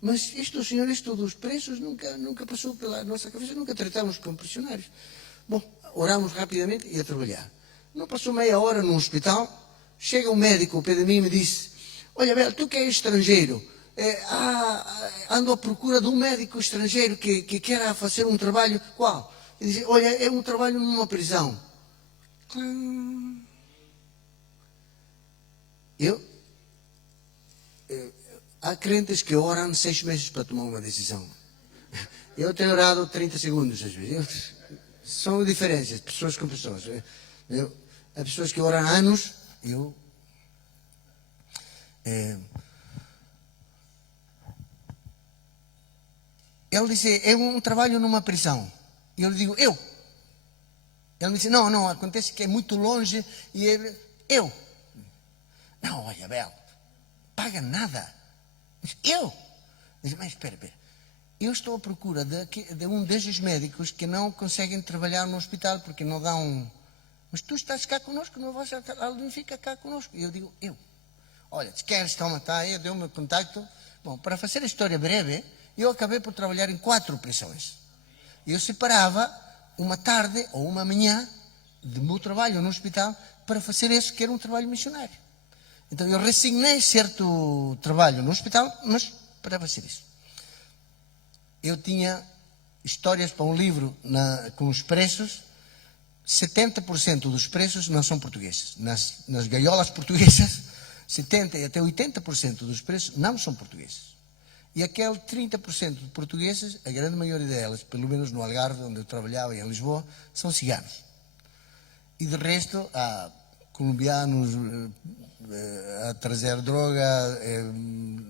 Mas isto, Senhor, isto dos preços nunca passou pela nossa cabeça, nunca tratamos como prisioneiros. Bom, oramos rapidamente e a trabalhar. Não passou meia hora num hospital, chega um médico ao pé de mim e me disse, olha, Bel, tu que és estrangeiro, ando à procura de um médico estrangeiro que quer fazer um trabalho. Qual? Ele diz, olha, é um trabalho numa prisão. Há crentes que oram 6 meses para tomar uma decisão. Eu tenho orado 30 segundos às vezes. São diferenças, pessoas com pessoas. Há pessoas que oram anos, ele disse, é um trabalho numa prisão. E eu lhe digo, eu. Ele me disse, não, acontece que é muito longe. E ele, eu. Não, olha, Bel, paga nada. Eu. Disse, mas espera. eu estou à procura de um desses médicos que não conseguem trabalhar no hospital porque não dão... Mas tu estás cá conosco, não vais alguém fica cá conosco. E eu digo, olha, se queres, toma, tá, eu dei o meu contacto. Bom, para fazer a história breve, eu acabei por trabalhar em 4 prisões. Eu separava uma tarde ou uma manhã do meu trabalho no hospital para fazer esse que era um trabalho missionário. Então eu resignei certo trabalho no hospital, mas para fazer isso. Eu tinha histórias para um livro com os presos. 70% dos presos não são portugueses. Nas gaiolas portuguesas, 70% e até 80% dos presos não são portugueses. E aquele 30% de portugueses, a grande maioria delas, pelo menos no Algarve, onde eu trabalhava, e em Lisboa, são ciganos. E de resto, há colombianos a trazer droga,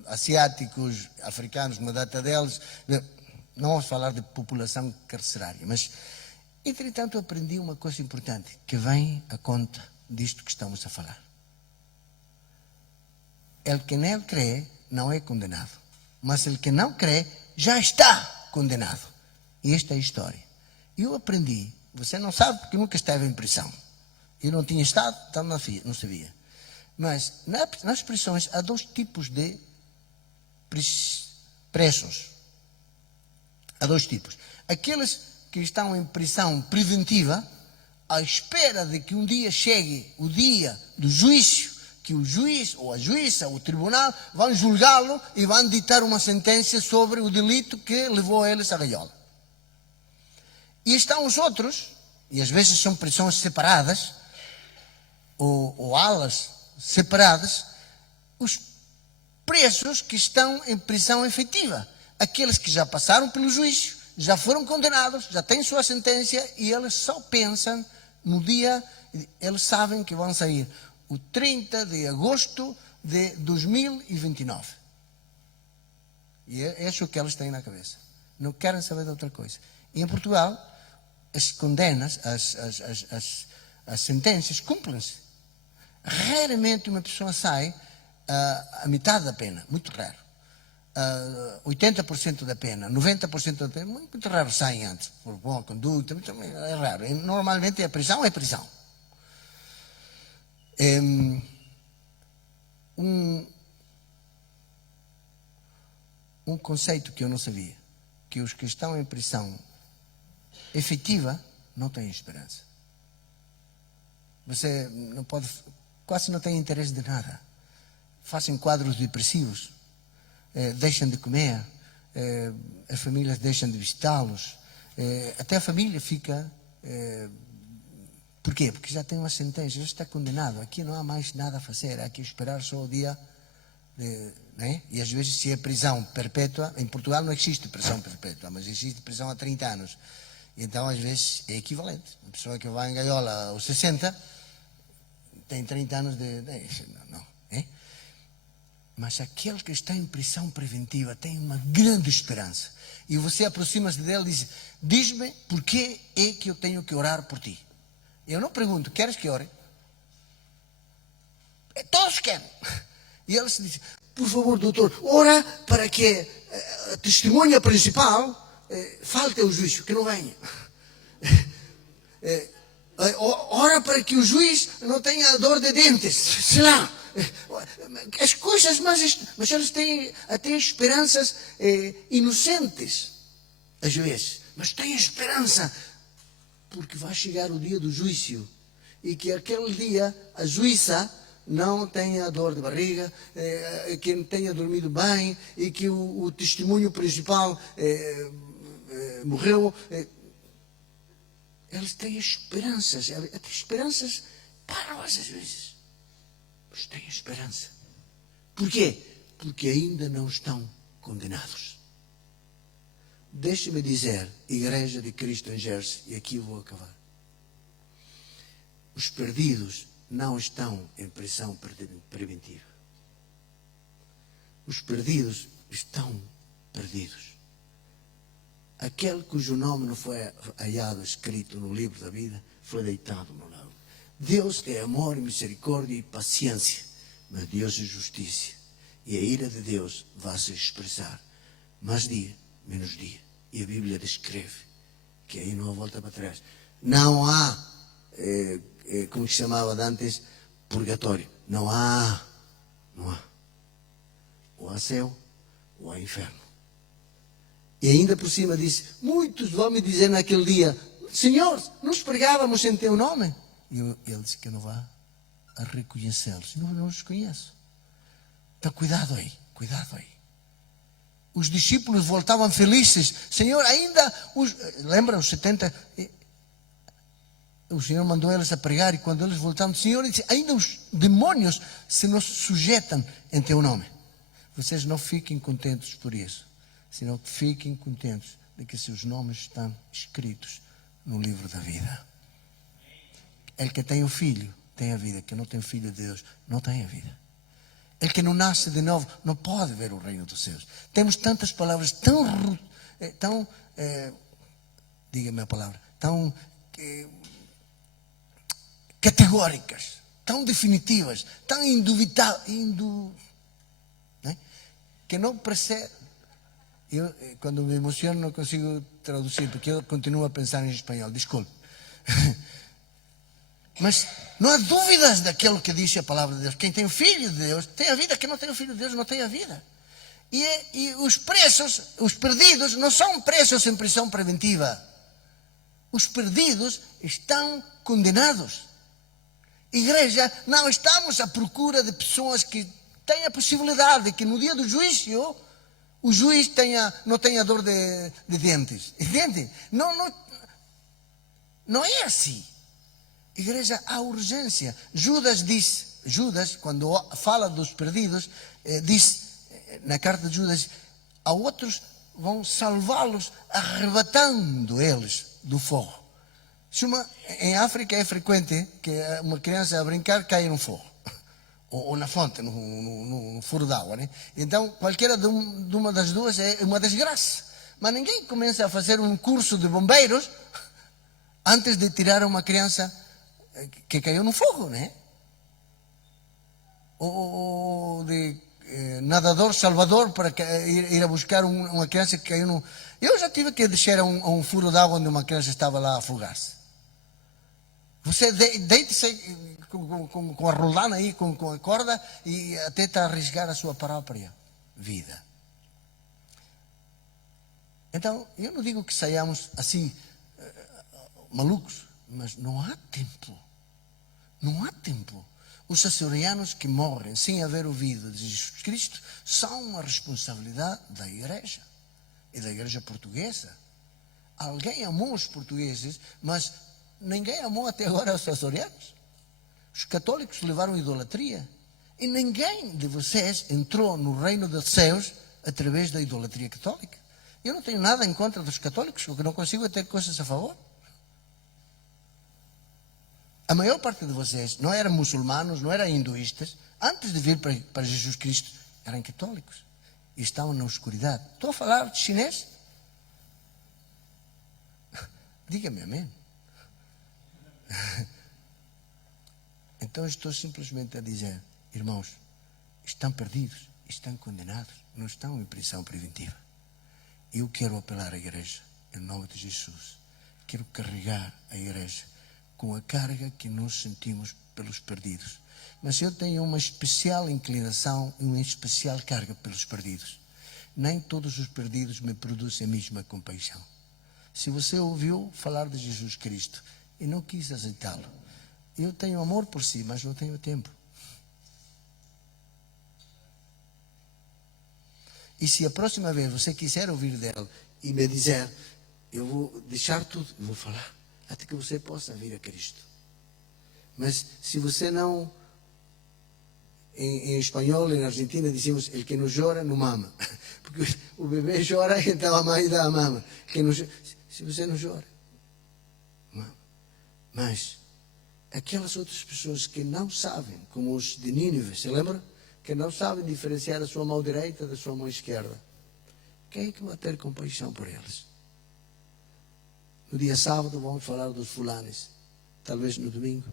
asiáticos, africanos, uma data deles. Não vamos falar de população carcerária, mas, entretanto, aprendi uma coisa importante, que vem a conta disto que estamos a falar. El que nele crê não é condenado, mas el que não crê já está condenado. E esta é a história. Eu aprendi, você não sabe porque nunca esteve em prisão. Eu não tinha estado, então não sabia. Mas nas prisões há 2 tipos de presos. Há 2 tipos. Aqueles que estão em prisão preventiva, à espera de que um dia chegue o dia do juízo, que o juiz ou a juíza ou o tribunal vão julgá-lo e vão ditar uma sentença sobre o delito que levou eles à gaiola. E estão os outros, e às vezes são prisões separadas, ou alas separadas, os presos que estão em prisão efetiva. Aqueles que já passaram pelo juízo, já foram condenados, já têm sua sentença e eles só pensam no dia, eles sabem que vão sair o 30 de agosto de 2029. E é isso que eles têm na cabeça. Não querem saber de outra coisa. E em Portugal, as condenas, as sentenças cumprem-se. Raramente uma pessoa sai a metade da pena, muito raro. 80% da pena, 90% da pena, muito raro saem antes, por boa conduta, é raro. Normalmente a prisão é prisão. Um conceito que eu não sabia, que os que estão em prisão efetiva não têm esperança. Você não pode, quase não tem interesse de nada. Fazem quadros depressivos, deixam de comer, as famílias deixam de visitá-los, até a família fica... Por quê? Porque já tem uma sentença, já está condenado. Aqui não há mais nada a fazer, há que esperar só o dia... né? E às vezes, se é prisão perpétua, em Portugal não existe prisão perpétua, mas existe prisão há 30 anos. Então, às vezes, é equivalente. Uma pessoa que vai em gaiola aos 60, tem 30 anos de... Não, é? Mas aquele que está em prisão preventiva tem uma grande esperança. E você aproxima-se dele e diz, diz-me por que é que eu tenho que orar por ti. Eu não pergunto, queres que ore? Todos querem. E ele se diz, por favor, doutor, ora para que a testemunha principal falte ao juízo, que não venha. Ora para que o juiz não tenha dor de dentes, sei lá. As coisas, mas eles têm até esperanças inocentes, às vezes. Mas têm esperança, porque vai chegar o dia do juízo. E que aquele dia a juíza não tenha dor de barriga, que não tenha dormido bem, e que o testemunho principal morreu. Eles têm esperanças, até esperanças parvas às vezes. Mas têm esperança. Por quê? Porque ainda não estão condenados. Deixe-me dizer, Igreja de Cristo em Jersey, e aqui eu vou acabar. Os perdidos não estão em prisão preventiva. Os perdidos estão perdidos. Aquele cujo nome não foi hallado escrito no livro da vida foi deitado no lago. Deus é amor, misericórdia e paciência, mas Deus é justiça. E a ira de Deus vai se expressar. Mas diga, menos dia. E a Bíblia descreve que aí não há volta para trás. Não há, como se chamava antes, purgatório. Não há. Ou há céu, ou há inferno. E ainda por cima disse, muitos vão me dizer naquele dia, Senhor, nós pregávamos em teu nome. E ele disse que não vá a reconhecê-los. Não os conheço. Então cuidado aí. Os discípulos voltavam felizes. Senhor, ainda lembram os 70? O Senhor mandou eles a pregar e quando eles voltaram, o Senhor disse, ainda os demônios se nos sujeitam em teu nome. Vocês não fiquem contentes por isso, senão que fiquem contentes de que seus nomes estão escritos no livro da vida. El que tem o filho tem a vida, que não tem o filho de Deus não tem a vida. El que não nasce de novo não pode ver o reino dos céus. Temos tantas palavras tão diga-me a palavra, tão categóricas, tão definitivas, tão indubitáveis, né? Que não percebe. Eu, quando me emociono, não consigo traduzir, porque eu continuo a pensar em espanhol, desculpe. Mas não há dúvidas daquilo que diz a palavra de Deus. Quem tem o Filho de Deus tem a vida, quem não tem o Filho de Deus não tem a vida. E os presos, os perdidos, não são presos em prisão preventiva. Os perdidos estão condenados. Igreja, não estamos à procura de pessoas que têm a possibilidade de que no dia do juízo o juiz não tenha dor de dentes. Entende? Não é assim. Igreja, há urgência. Judas, quando fala dos perdidos, diz na carta de Judas, a outros vão salvá-los arrebatando eles do fogo. Em África é frequente que uma criança a brincar caia no fogo. Ou na fonte, no furo d'água. Né? Então, qualquer de uma das duas é uma desgraça. Mas ninguém começa a fazer um curso de bombeiros antes de tirar uma criança que caiu no fogo, né? Ou de nadador salvador para ir a buscar uma criança que caiu no... Eu já tive que descer a um furo d'água onde uma criança estava lá a afogar-se. Você deite-se com a rolana aí, com a corda e tenta arriscar a sua própria vida. Então, eu não digo que saiamos assim, malucos, mas não há tempo. Não há tempo. Os açorianos que morrem sem haver ouvido de Jesus Cristo são uma responsabilidade da igreja e da igreja portuguesa. Alguém amou os portugueses, mas ninguém amou até agora os açorianos. Os católicos levaram idolatria e ninguém de vocês entrou no reino dos céus através da idolatria católica. Eu não tenho nada em contra dos católicos, porque não consigo ter coisas a favor. A maior parte de vocês não eram muçulmanos, não eram hinduístas. Antes de vir para Jesus Cristo, eram católicos. E estavam na escuridade. Estou a falar de chinês? Diga-me amém. Então estou simplesmente a dizer, irmãos, estão perdidos, estão condenados, não estão em prisão preventiva. Eu quero apelar à igreja, em nome de Jesus. Quero carregar a igreja com a carga que nós sentimos pelos perdidos. Mas eu tenho uma especial inclinação e uma especial carga pelos perdidos. Nem todos os perdidos me produzem a mesma compaixão. Se você ouviu falar de Jesus Cristo e não quis aceitá-lo, eu tenho amor por si, mas não tenho tempo. E se a próxima vez você quiser ouvir dele e me dizer, eu vou deixar tudo, eu vou falar, até que você possa vir a Cristo. Mas se você não, em espanhol, em Argentina, dizemos, el que não chora, não mama. Porque o bebê chora, então a mãe dá a mama. Se você não chora, mama. Mas aquelas outras pessoas que não sabem, como os de Nínive, se lembra? Que não sabem diferenciar a sua mão direita da sua mão esquerda. Quem é que vai ter compaixão por eles? No dia sábado vamos falar dos fulanes, talvez no domingo.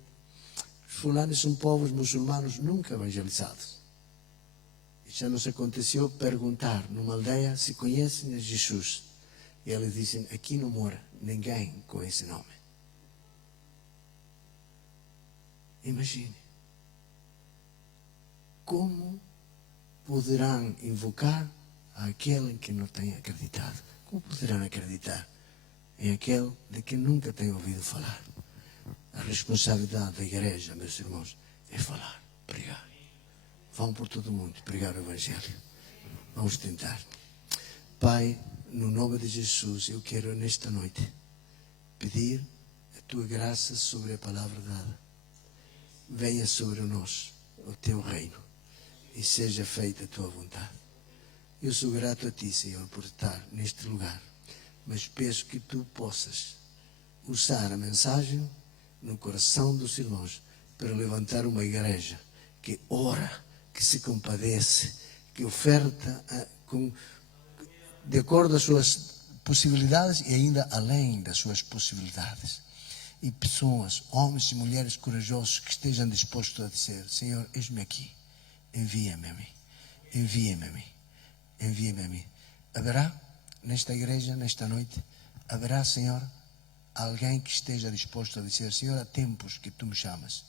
Os fulanes são povos muçulmanos nunca evangelizados. Já nos aconteceu perguntar numa aldeia se conhecem Jesus. E eles dizem, aqui não mora ninguém com esse nome. Imagine. Como poderão invocar aquele que não tem acreditado? Como poderão acreditar em aquele de que nunca têm ouvido falar? A responsabilidade da igreja, meus irmãos, é falar, pregar. Vão por todo o mundo pregar o Evangelho. Vamos tentar. Pai, no nome de Jesus, eu quero nesta noite pedir a tua graça sobre a palavra dada. Venha sobre nós o teu reino e seja feita a tua vontade. Eu sou grato a ti, Senhor, por estar neste lugar, mas peço que tu possas usar a mensagem no coração dos irmãos para levantar uma igreja que ora, que se compadece, que oferta de acordo às suas possibilidades e ainda além das suas possibilidades. E pessoas, homens e mulheres corajosos que estejam dispostos a dizer, Senhor, eis-me aqui, envia-me a mim, envia-me a mim, envia-me a mim. Haverá nesta igreja, nesta noite, haverá, Senhor, alguém que esteja disposto a dizer, Senhor, há tempos que tu me chamas,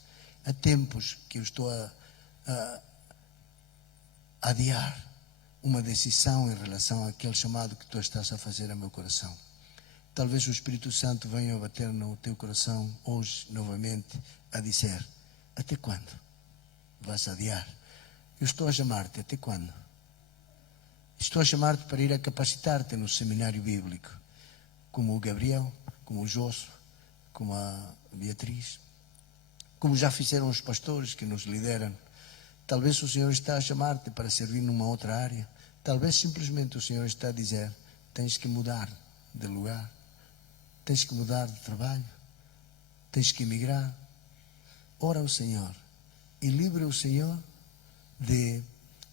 há tempos que eu estou a adiar uma decisão em relação àquele chamado que tu estás a fazer ao meu coração. Talvez o Espírito Santo venha a bater no teu coração hoje, novamente, a dizer, até quando vais adiar? Eu estou a chamar-te, até quando? Estou a chamar-te para ir a capacitar-te no seminário bíblico, como o Gabriel, como o Josso, como a Beatriz, como já fizeram os pastores que nos lideram. Talvez o Senhor está a chamar-te para servir numa outra área. Talvez simplesmente o Senhor está a dizer, tens que mudar de lugar, tens que mudar de trabalho, tens que emigrar. Ora ao Senhor e livra o Senhor de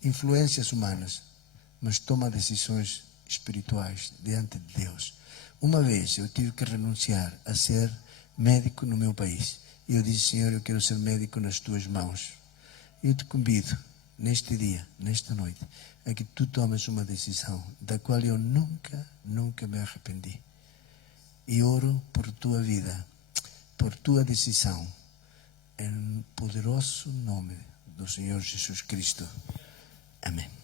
influências humanas, mas toma decisões espirituais diante de Deus. Uma vez eu tive que renunciar a ser médico no meu país. E eu disse, Senhor, eu quero ser médico nas tuas mãos. Eu te convido, neste dia, nesta noite, a que tu tomes uma decisão da qual eu nunca me arrependi. E oro por tua vida, por tua decisão, em poderoso nome do Senhor Jesus Cristo. Amém.